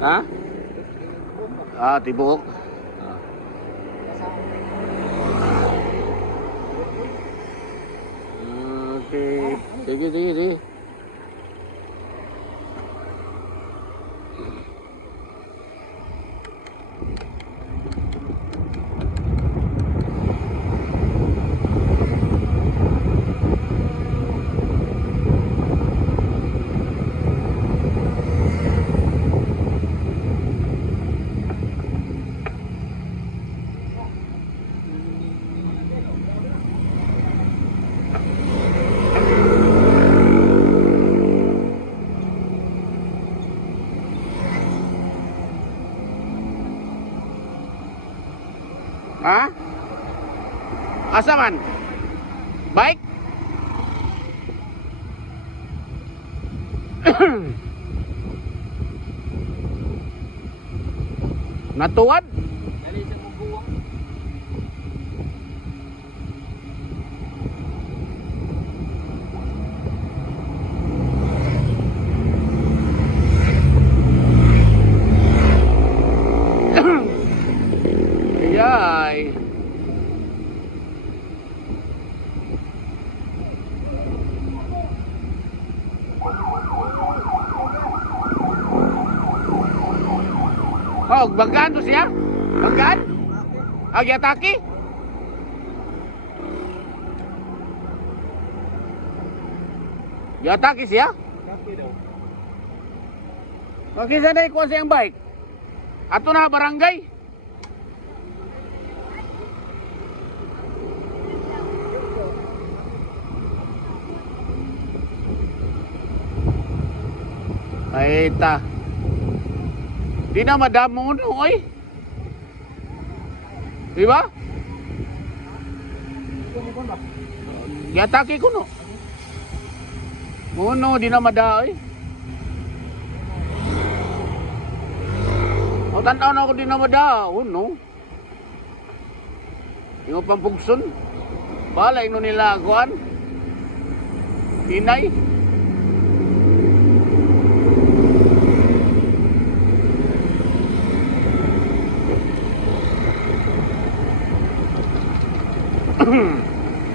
Ha? Ah, tibok. Okay. Sige, sige, sige. Ha? Asa man? Bike? Natuwad? Ay. Oh, banggaan to siya? Banggaan? Ah, yataki? Yataki siya? Okay, sana ikuha siyang bike. Ato na barangay. Ay ta. Di na madamo no oy. Di ba? Yataki ko no. Uno di na madaoy. O tanaw na ako di na madao no. Yung pampugson. Balay no nila kuan. Inay.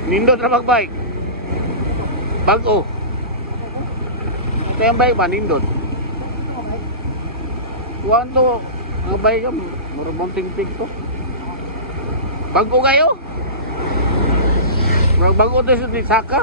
Nindot na magbike. Bago. Ito yung bike ba? Nindot. Kuhaan to. Ang bike ka. Marabang tingpig to. Bago kayo? Bago to sa Saka.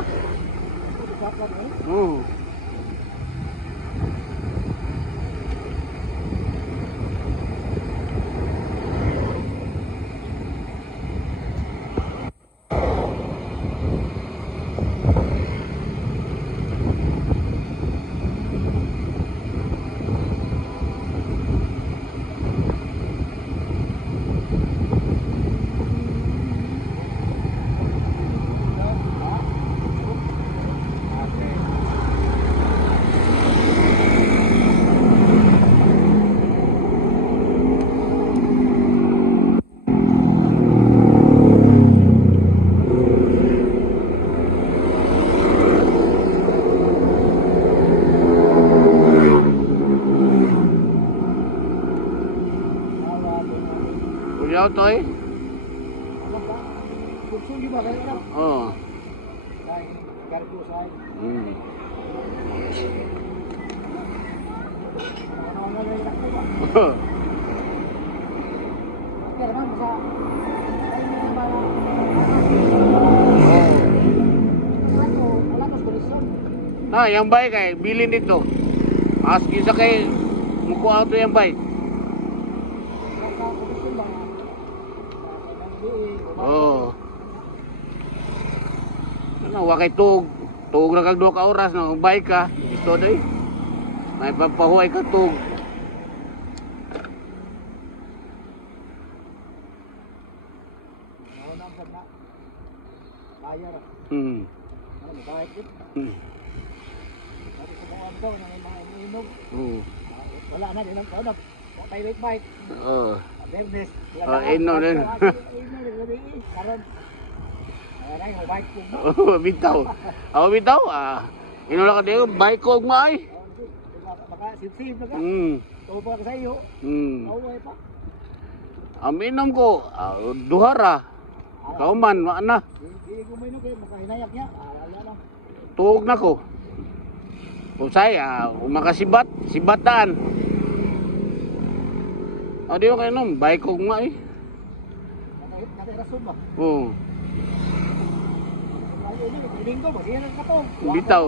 Kuya Toy? Oh. Ah, yang baik kay bilin dito. Aski sa kay muko auto yang baik. Oh. Ano wa kay tug ra kag 2 ka oras no baik ka. Ito day. May papahuay ka tug. Wala na din ang product. Patay bite. Oh. Verdes. Ino din. Karon. Ay, mo bike ko. Oh, bitaw. Aw bitaw ah. Ino la ka diyo bike ko maay. sip-sip na ka. Tuwa pa ka sa iyo. Away pa. Aminom ko, duhara. Kauman, maana. Hindi ko may nukay, makahinayak niya. Wala lang. Tuog na ko. Usay, makasibat, sibatan. Di ko kayo nom, bahay ko nga eh. Nakahirasun ba? Oo, Ay, ini, linggo ba? Siya nang katong. bitaw.